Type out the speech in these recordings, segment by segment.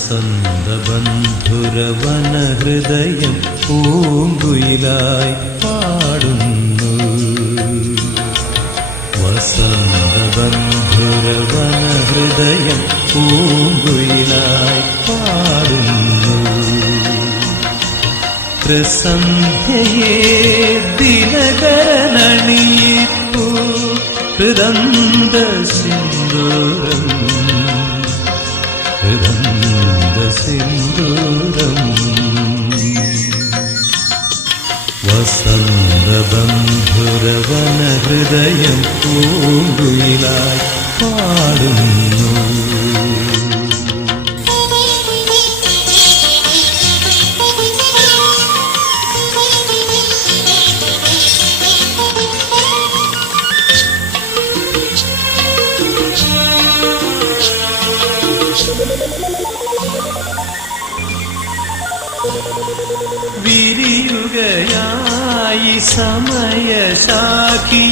വസന്തബന്ധുരവനഹൃദയം പൂങ്കുയിലായി പാടുന്നു. വസന്തബന്ധുരവനഹൃദയം പൂങ്കുയിലായി പാടുന്നു. പ്രസന്ധ്യയേ ദിനകരനണിയിപ്പൂ ഹൃദന്ത സിന്ദൂരം ഹൃദന്ത സിന്ദൂരം. വസന്തബന്ധുരവനഹൃദയം പൂങ്കുയിലായി പാടുന്നു. വിരിയുകയായി സമയസാഖി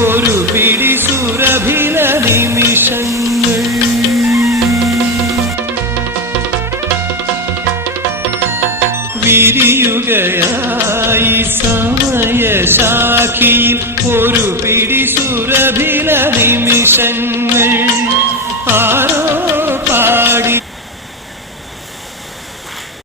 ഒരു പിടി സുരഭില നിമിഷങ്ങൾ. വിരിയുകയായി സമയസാഖി ഒരു പിടി സുരഭില നിമിഷങ്ങൾ. ആരോ പാടി